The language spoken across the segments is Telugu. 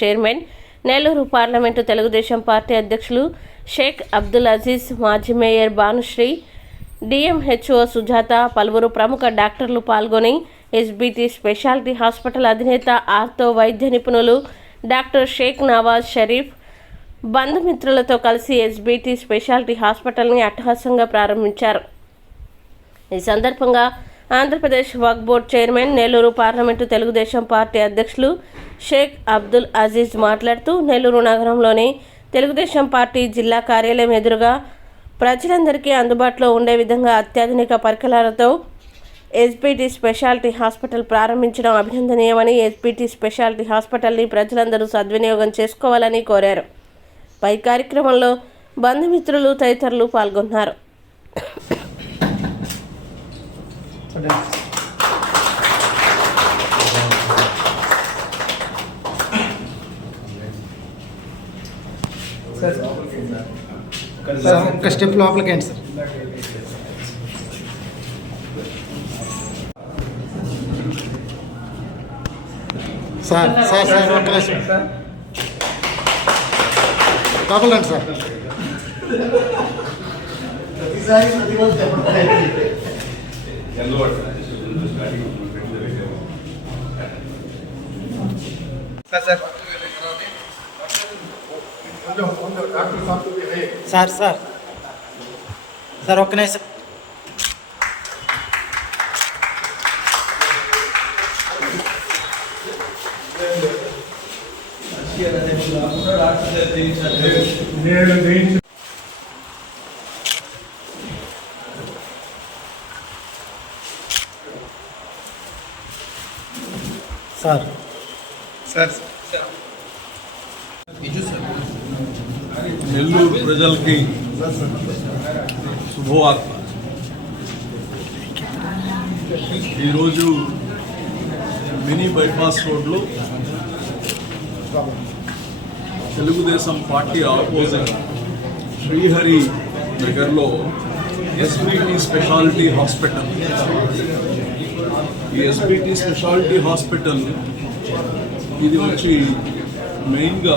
Chairman Nellore parliament Telugu Desam party అధ్యక్షులు షేక్ అబ్దుల్ అజీజ్ మాజీ మేయర్ భానుశ్రీ డిఎంహెచ్ఓ సుజాత పలువురు ప్రముఖ డాక్టర్లు పాల్గొని ఎస్బీటీ స్పెషాలిటీ హాస్పిటల్ అధినేత ఆర్తో వైద్య నిపుణులు డాక్టర్ షేక్ నవాజ్ షరీఫ్ బంధుమిత్రులతో కలిసి ఎస్బీటీ స్పెషాలిటీ హాస్పిటల్ని అట్టహాసంగా ప్రారంభించారు. ఈ సందర్భంగా Andhra Pradesh Waqf board chairman Nellore parliament Telugu Desam party అధ్యక్షులు షేక్ అబ్దుల్ అజీజ్ మాట్లాడుతూ నెల్లూరు నగరంలోని తెలుగుదేశం పార్టీ జిల్లా కార్యాలయం ఎదురుగా ప్రజలందరికీ అందుబాటులో ఉండే విధంగా అత్యాధునిక పరికరాలతో ఎస్బీటీ స్పెషాలిటీ హాస్పిటల్ ప్రారంభించడం అభినందనీయమని ఎస్బీటీ స్పెషాలిటీ హాస్పిటల్ని ప్రజలందరూ సద్వినియోగం చేసుకోవాలని కోరారు. పై కార్యక్రమంలో బంధుమిత్రులు తదితరులు పాల్గొన్నారు. సార్ ఒక్క స్టెప్ లోపలికి ఏంటి సార్ సార్ సార్ సార్ ఒక్క నిమిషం లోపల రండి సార్ సార్ సార్. సార్ ఒక్క నిమిషం. సార్ సార్ నెల్లూరు ప్రజలకి శుభవార్త ఈరోజు మినీ బైపాస్ రోడ్లో తెలుగుదేశం పార్టీ ఆపోజిట్ శ్రీహరి నగర్లో ఎస్బిటి స్పెషాలిటీ హాస్పిటల్. ఈ ఎస్బిటి స్పెషాలిటీ హాస్పిటల్ ఇది వచ్చి మెయిన్గా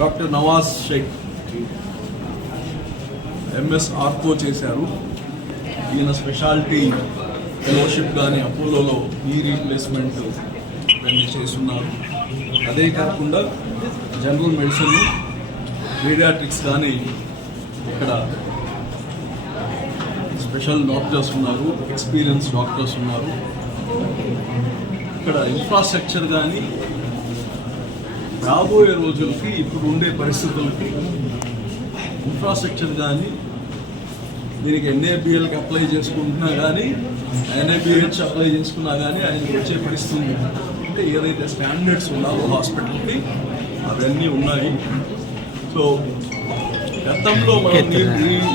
doctor Nawaz Sheikh MS ortho చేశారు. ఈయన స్పెషాలిటీ ఫెలోషిప్ కానీ అపోలోలో ఈ రీప్లేస్మెంట్ ఇవన్నీ చేస్తున్నారు. అదే కాకుండా జనరల్ మెడిసిన్ పీడియాట్రిక్స్ కానీ ఇక్కడ స్పెషల్ డాక్టర్స్ ఉన్నారు ఎక్స్పీరియన్స్ డాక్టర్స్ ఉన్నారు. ఇక్కడ ఇన్ఫ్రాస్ట్రక్చర్ కానీ రాబోయే రోజులకి ఇప్పుడు ఉండే పరిస్థితులకి ఇన్ఫ్రాస్ట్రక్చర్ కానీ దీనికి ఎన్ఏబిఎల్కి అప్లై చేసుకుంటున్నా కానీ ఎన్ఏబిహెచ్ అప్లై చేసుకున్నా కానీ ఆయనకి వచ్చే పరిస్థితి అంటే ఏదైతే స్టాండర్డ్స్ ఉన్నావో హాస్పిటల్కి అవన్నీ ఉన్నాయి. సో గతంలో మనం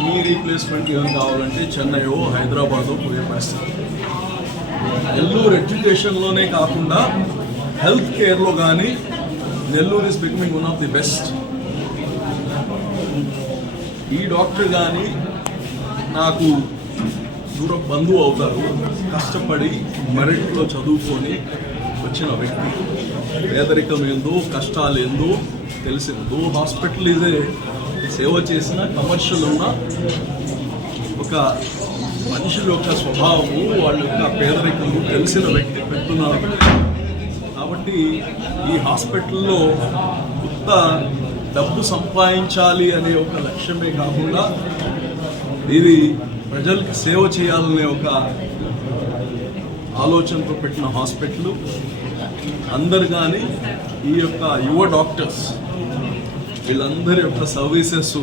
నీ రీప్లేస్మెంట్ ఏం కావాలంటే చెన్నైయో హైదరాబాదో పోయే పరిస్థితి నెల్లూరు ఎడ్యుకేషన్లోనే కాకుండా హెల్త్ కేర్లో కానీ Nellore is becoming one of the best ఈ డాక్టర్ కానీ నాకు దూర బంధువు అవుతారు. కష్టపడి మెరిట్లో చదువుకొని వచ్చిన వ్యక్తి పేదరికం ఏందో కష్టాలు ఏందో తెలిసిందో హాస్పిటల్ ఇదే సేవ చేసిన కమర్షియల్ ఉన్న ఒక మనుషుల యొక్క స్వభావము వాళ్ళ యొక్క పేదరికము తెలిసిన వ్యక్తి పెట్టున్నారు కాబట్టి ఈ హాస్పిటల్లో కొత్త డబ్బు సంపాదించాలి అనే ఒక లక్ష్యమే కాకుండా ఇది ప్రజలకు సేవ చేయాలనే ఒక ఆలోచనతో పెట్టిన హాస్పిటల్. అందరు కానీ ఈ యొక్క యువ డాక్టర్స్ వీళ్ళందరి యొక్క సర్వీసెస్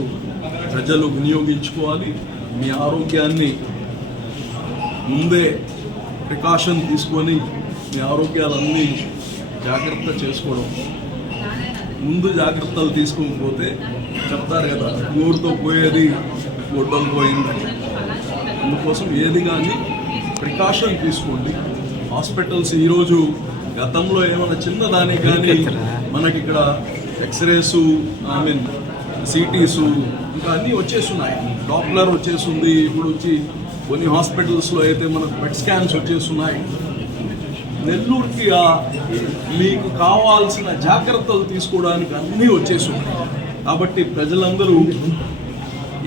ప్రజలు వినియోగించుకోవాలి. మీ ఆరోగ్యాన్ని ముందే ప్రికాషన్ తీసుకొని మీ ఆరోగ్యాలన్నీ జాగ్రత్త చేసుకోవడం. ముందు జాగ్రత్తలు తీసుకోకపోతే చెప్తారు కదా నోరుతో పోయేది గొడ్డలు పోయిందని. అందుకోసం ఏది కానీ ప్రికాషన్ తీసుకోండి. హాస్పిటల్స్ ఈరోజు గతంలో ఏమైనా చిన్నదానికి కానీ మనకి ఇక్కడ ఎక్స్రేస్ ఐ మీన్ సిటీసు ఇంకా అన్నీ వచ్చేస్తున్నాయి. డాప్లర్ వచ్చేస్తుంది ఇప్పుడు వచ్చి కొన్ని హాస్పిటల్స్లో అయితే మనకు పెట్ స్కాన్స్ వచ్చేస్తున్నాయి. నెల్లూరుకి ఆ మీకు కావాల్సిన జాగ్రత్తలు తీసుకోవడానికి అన్నీ వచ్చేసి ఉన్నాయి కాబట్టి ప్రజలందరూ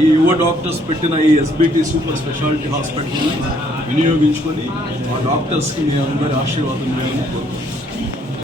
ఈ యువ డాక్టర్స్ పెట్టిన ఈ ఎస్బిటి సూపర్ స్పెషాలిటీ హాస్పిటల్ని వినియోగించుకొని ఆ డాక్టర్స్కి మీ అందరి ఆశీర్వాదం వేయాలని కోరుకుంటున్నాను